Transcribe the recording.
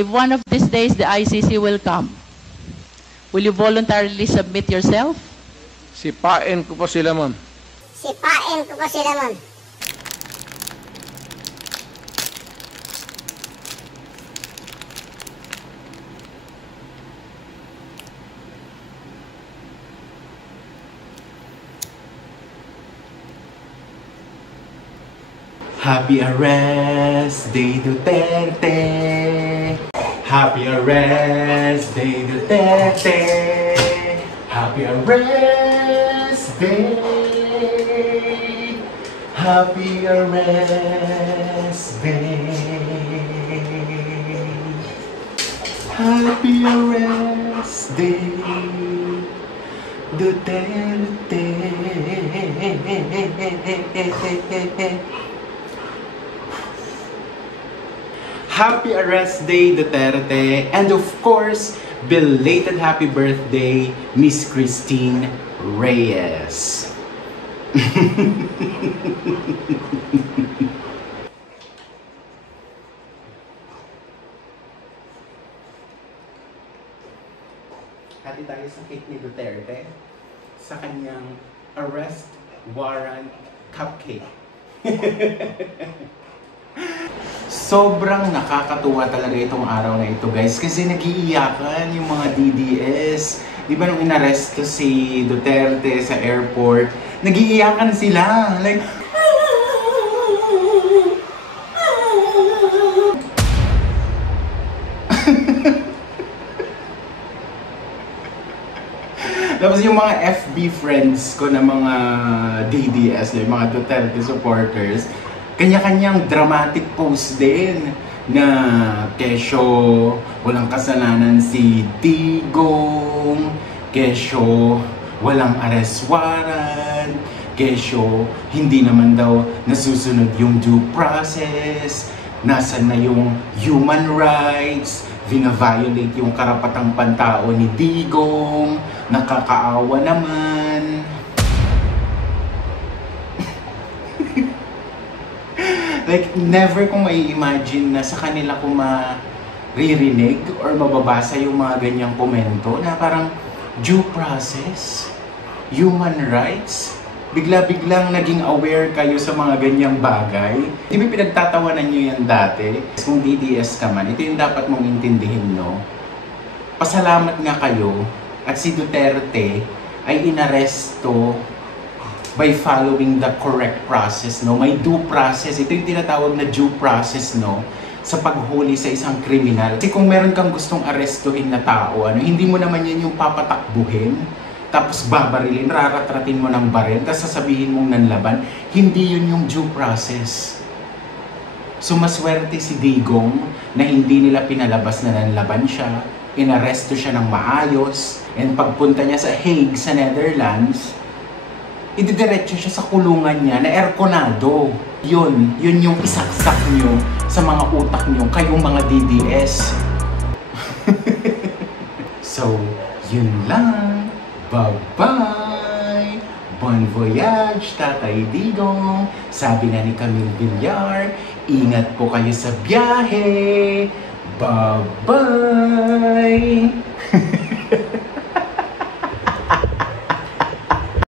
If one of these days the ICC will come, will you voluntarily submit yourself? Sipain ko po sila, ma'am. Sipain ko po sila, ma'am. Happy Arrest Day Duterte! Happy Arrest Day Duterte! Happy Arrest Day! Happy Arrest Day! Happy Arrest Day Duterte! Happy Arrest Day, Duterte, and of course, belated happy birthday, Miss Christine Reyes. Hati tayo sa cake ni Duterte sa kanyang arrest warrant cupcake. Sobrang nakakatuwa talaga itong araw na ito, guys, kasi nag-iiyakan yung mga DDS. Di ba nung inaresto si Duterte sa airport, nag-iiyakan sila. Like, tapos yung mga FB friends ko na mga DDS, yung mga Duterte supporters, kanya-kanyang dramatic post din na kesyo walang kasalanan si Digong, kesyo walang arrest warrant, kesyo hindi naman daw nasusunod yung due process, nasan na yung human rights, vina-violate yung karapatang pantao ni Digong, nakakaawa naman. Like, never kong mai-imagine na sa kanila ko maririnig or mababasa yung mga ganyang komento na parang due process, human rights. Bigla-biglang naging aware kayo sa mga ganyang bagay. Di ba pinagtatawanan nyo yan dati? Kung DDS ka man, ito yung dapat mong intindihin, no? Pasalamat nga kayo at si Duterte ay inaresto by following the correct process, no? May due process. Ito yung tinatawag na due process, no? Sa paghuli sa isang kriminal. Kasi kung meron kang gustong arestuhin na tao, hindi mo naman yan yung papatakbuhin, tapos babarilin, raratratin mo ng baril, tapos sasabihin mong nanlaban. Hindi yun yung due process. So maswerte si Digong na hindi nila pinalabas na nanlaban siya, inaresto siya ng maayos, and pagpunta niya sa Hague, sa Netherlands, ididiretso siya sa kulungan niya na erkonado. Yun yung isaksak nyo sa mga utak nyo, kayong mga DDS. So, yun lang. Bye-bye! Bon voyage, Tatay Digong! Sabi na ni Camille Villar, ingat po kayo sa biyahe! Bye-bye!